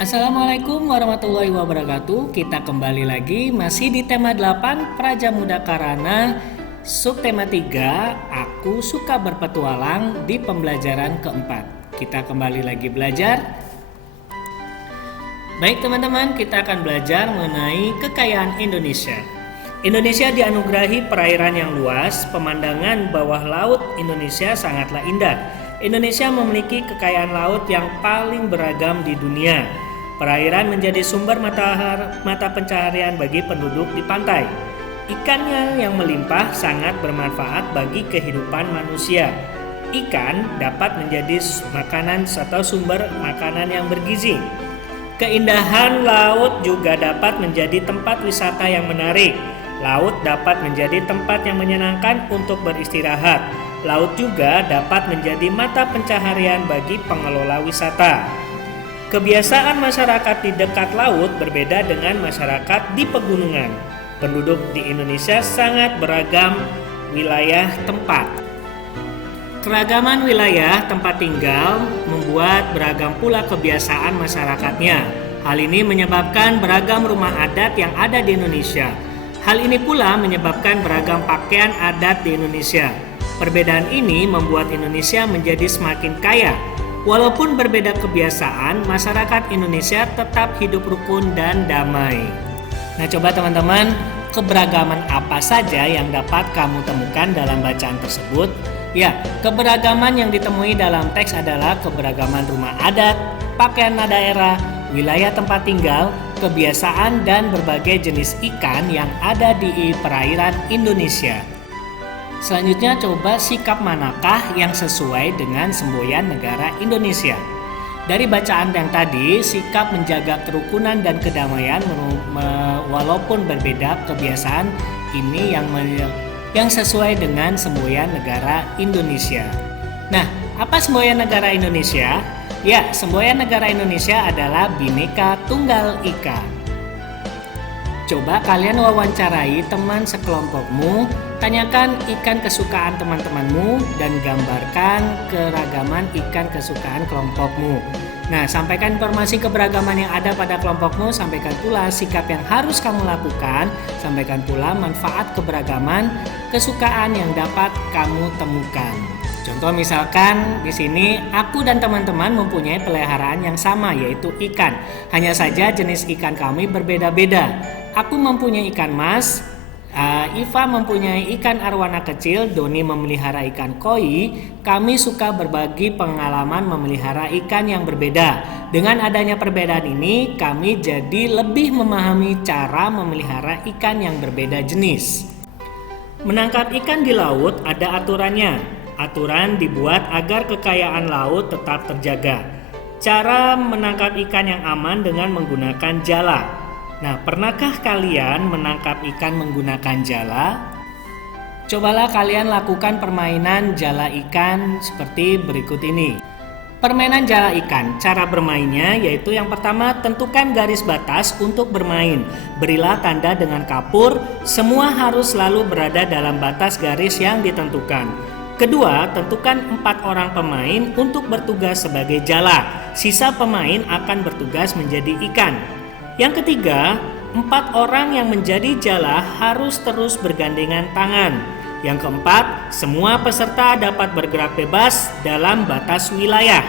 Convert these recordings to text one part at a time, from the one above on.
Assalamualaikum warahmatullahi wabarakatuh. Kita kembali lagi masih di tema 8 Prajamuda Karana, subtema 3 Aku suka berpetualang di pembelajaran keempat. Kita kembali lagi belajar. Baik teman-teman, kita akan belajar mengenai kekayaan Indonesia. Indonesia dianugerahi perairan yang luas, pemandangan bawah laut Indonesia sangatlah indah. Indonesia memiliki kekayaan laut yang paling beragam di dunia. Perairan menjadi sumber mata pencaharian bagi penduduk di pantai. Ikannya yang melimpah sangat bermanfaat bagi kehidupan manusia. Ikan dapat menjadi makanan atau sumber makanan yang bergizi. Keindahan laut juga dapat menjadi tempat wisata yang menarik. Laut dapat menjadi tempat yang menyenangkan untuk beristirahat. Laut juga dapat menjadi mata pencaharian bagi pengelola wisata. Kebiasaan masyarakat di dekat laut berbeda dengan masyarakat di pegunungan. Penduduk di Indonesia sangat beragam wilayah tempat. Keragaman wilayah tempat tinggal membuat beragam pula kebiasaan masyarakatnya. Hal ini menyebabkan beragam rumah adat yang ada di Indonesia. Hal ini pula menyebabkan beragam pakaian adat di Indonesia. Perbedaan ini membuat Indonesia menjadi semakin kaya. Walaupun berbeda kebiasaan, masyarakat Indonesia tetap hidup rukun dan damai. Nah, coba teman-teman, keberagaman apa saja yang dapat kamu temukan dalam bacaan tersebut? Ya, keberagaman yang ditemui dalam teks adalah keberagaman rumah adat, pakaian daerah, wilayah tempat tinggal, kebiasaan, dan berbagai jenis ikan yang ada di perairan Indonesia. Selanjutnya, coba sikap manakah yang sesuai dengan semboyan negara Indonesia? Dari bacaan yang tadi, sikap menjaga kerukunan dan kedamaian walaupun berbeda kebiasaan ini yang sesuai dengan semboyan negara Indonesia. Nah, apa semboyan negara Indonesia? Ya, semboyan negara Indonesia adalah Bhinneka Tunggal Ika. Coba kalian wawancarai teman sekelompokmu, tanyakan ikan kesukaan teman-temanmu, dan gambarkan keragaman ikan kesukaan kelompokmu. Nah, sampaikan informasi keberagaman yang ada pada kelompokmu, sampaikan pula sikap yang harus kamu lakukan, sampaikan pula manfaat keberagaman kesukaan yang dapat kamu temukan. Contoh misalkan di sini aku dan teman-teman mempunyai peliharaan yang sama, yaitu ikan. Hanya saja jenis ikan kami berbeda-beda. Aku mempunyai ikan mas, Iva mempunyai ikan arwana kecil, Doni memelihara ikan koi. Kami suka berbagi pengalaman memelihara ikan yang berbeda. Dengan adanya perbedaan ini, kami jadi lebih memahami cara memelihara ikan yang berbeda jenis. Menangkap ikan di laut ada aturannya. Aturan dibuat agar kekayaan laut tetap terjaga. Cara menangkap ikan yang aman dengan menggunakan jala. Nah, pernahkah kalian menangkap ikan menggunakan jala? Cobalah kalian lakukan permainan jala ikan seperti berikut ini. Permainan jala ikan, cara bermainnya yaitu yang pertama, tentukan garis batas untuk bermain. Berilah tanda dengan kapur, semua harus selalu berada dalam batas garis yang ditentukan. Kedua, tentukan 4 orang pemain untuk bertugas sebagai jala. Sisa pemain akan bertugas menjadi ikan. Yang ketiga, 4 orang yang menjadi jala harus terus bergandengan tangan. Yang keempat, semua peserta dapat bergerak bebas dalam batas wilayah.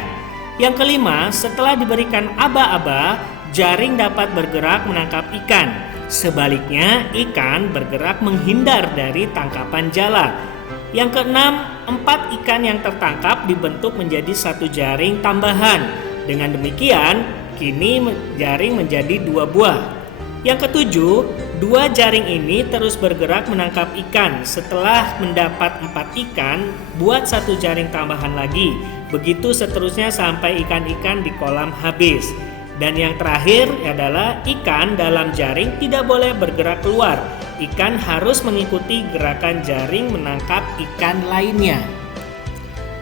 Yang kelima, setelah diberikan aba-aba, jaring dapat bergerak menangkap ikan. Sebaliknya, ikan bergerak menghindar dari tangkapan jala. Yang keenam, 4 ikan yang tertangkap dibentuk menjadi 1 jaring tambahan. Dengan demikian, kini jaring menjadi 2 buah. Yang ketujuh, 2 jaring ini terus bergerak menangkap ikan. Setelah mendapat 4 ikan, buat 1 jaring tambahan lagi. Begitu seterusnya sampai ikan-ikan di kolam habis. Dan yang terakhir adalah ikan dalam jaring tidak boleh bergerak keluar. Ikan harus mengikuti gerakan jaring menangkap ikan lainnya.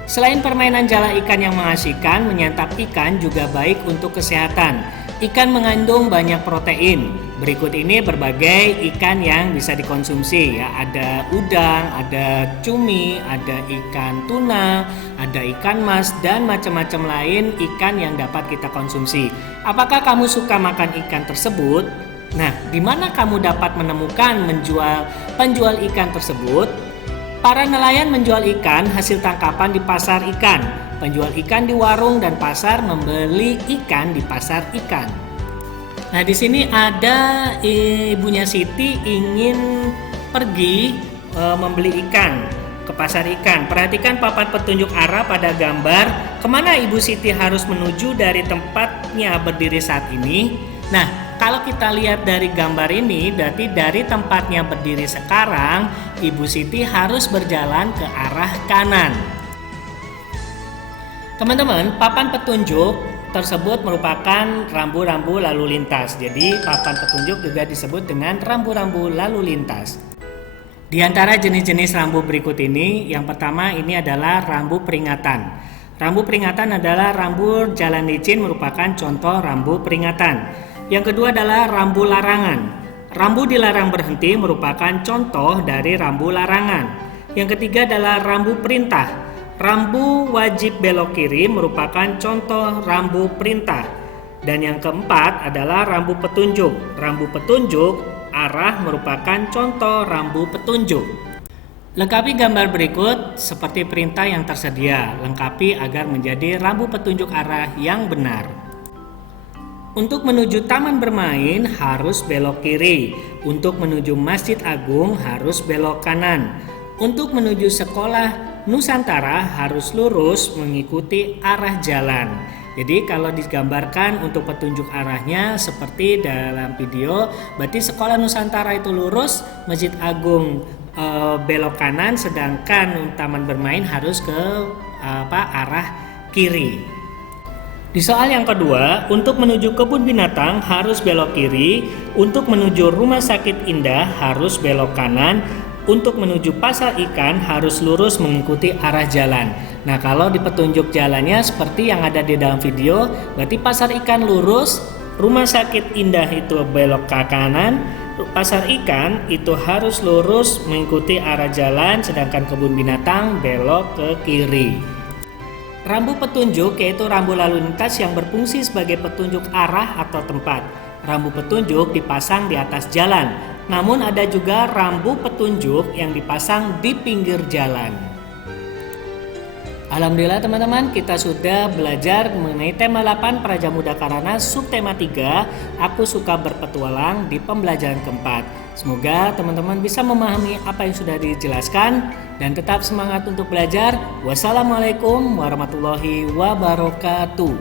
Selain permainan jala ikan yang mengasihkan, menyantap ikan juga baik untuk kesehatan. Ikan mengandung banyak protein. Berikut ini berbagai ikan yang bisa dikonsumsi ya. Ada udang, ada cumi, ada ikan tuna, ada ikan mas dan macam-macam lain ikan yang dapat kita konsumsi. Apakah kamu suka makan ikan tersebut? Nah, di mana kamu dapat menemukan penjual ikan tersebut? Para nelayan menjual ikan hasil tangkapan di pasar ikan. Penjual ikan di warung dan pasar membeli ikan di pasar ikan. Nah, di sini ada ibunya Siti ingin pergi membeli ikan ke pasar ikan. Perhatikan papan petunjuk arah pada gambar. Kemana Ibu Siti harus menuju dari tempatnya berdiri saat ini? Nah, kalau kita lihat dari gambar ini, berarti dari tempatnya berdiri sekarang, Ibu Siti harus berjalan ke arah kanan. Teman-teman, papan petunjuk tersebut merupakan rambu-rambu lalu lintas. Jadi papan petunjuk juga disebut dengan rambu-rambu lalu lintas. Di antara jenis-jenis rambu berikut ini, yang pertama ini adalah rambu peringatan. Rambu peringatan adalah rambu jalan licin, merupakan contoh rambu peringatan. Yang kedua adalah rambu larangan. Rambu dilarang berhenti merupakan contoh dari rambu larangan. Yang ketiga adalah rambu perintah. Rambu wajib belok kiri merupakan contoh rambu perintah. Dan yang keempat adalah rambu petunjuk. Rambu petunjuk arah merupakan contoh rambu petunjuk. Lengkapi gambar berikut seperti perintah yang tersedia. Lengkapi agar menjadi rambu petunjuk arah yang benar. Untuk menuju taman bermain harus belok kiri. Untuk menuju Masjid Agung harus belok kanan. Untuk menuju sekolah Nusantara harus lurus mengikuti arah jalan. Jadi kalau digambarkan untuk petunjuk arahnya seperti dalam video, berarti sekolah Nusantara itu lurus, Masjid Agung belok kanan, sedangkan taman bermain harus ke arah kiri. Di soal yang kedua, untuk menuju kebun binatang harus belok kiri, untuk menuju rumah sakit Indah harus belok kanan, untuk menuju pasar ikan harus lurus mengikuti arah jalan. Nah, kalau di petunjuk jalannya seperti yang ada di dalam video, berarti pasar ikan lurus, rumah sakit Indah itu belok ke kanan, pasar ikan itu harus lurus mengikuti arah jalan, sedangkan kebun binatang belok ke kiri. Rambu petunjuk yaitu rambu lalu lintas yang berfungsi sebagai petunjuk arah atau tempat. Rambu petunjuk dipasang di atas jalan. Namun ada juga rambu petunjuk yang dipasang di pinggir jalan. Alhamdulillah teman-teman, kita sudah belajar mengenai tema 8 Praja Muda Karana subtema 3, aku suka berpetualang di pembelajaran keempat. Semoga teman-teman bisa memahami apa yang sudah dijelaskan dan tetap semangat untuk belajar. Wassalamualaikum warahmatullahi wabarakatuh.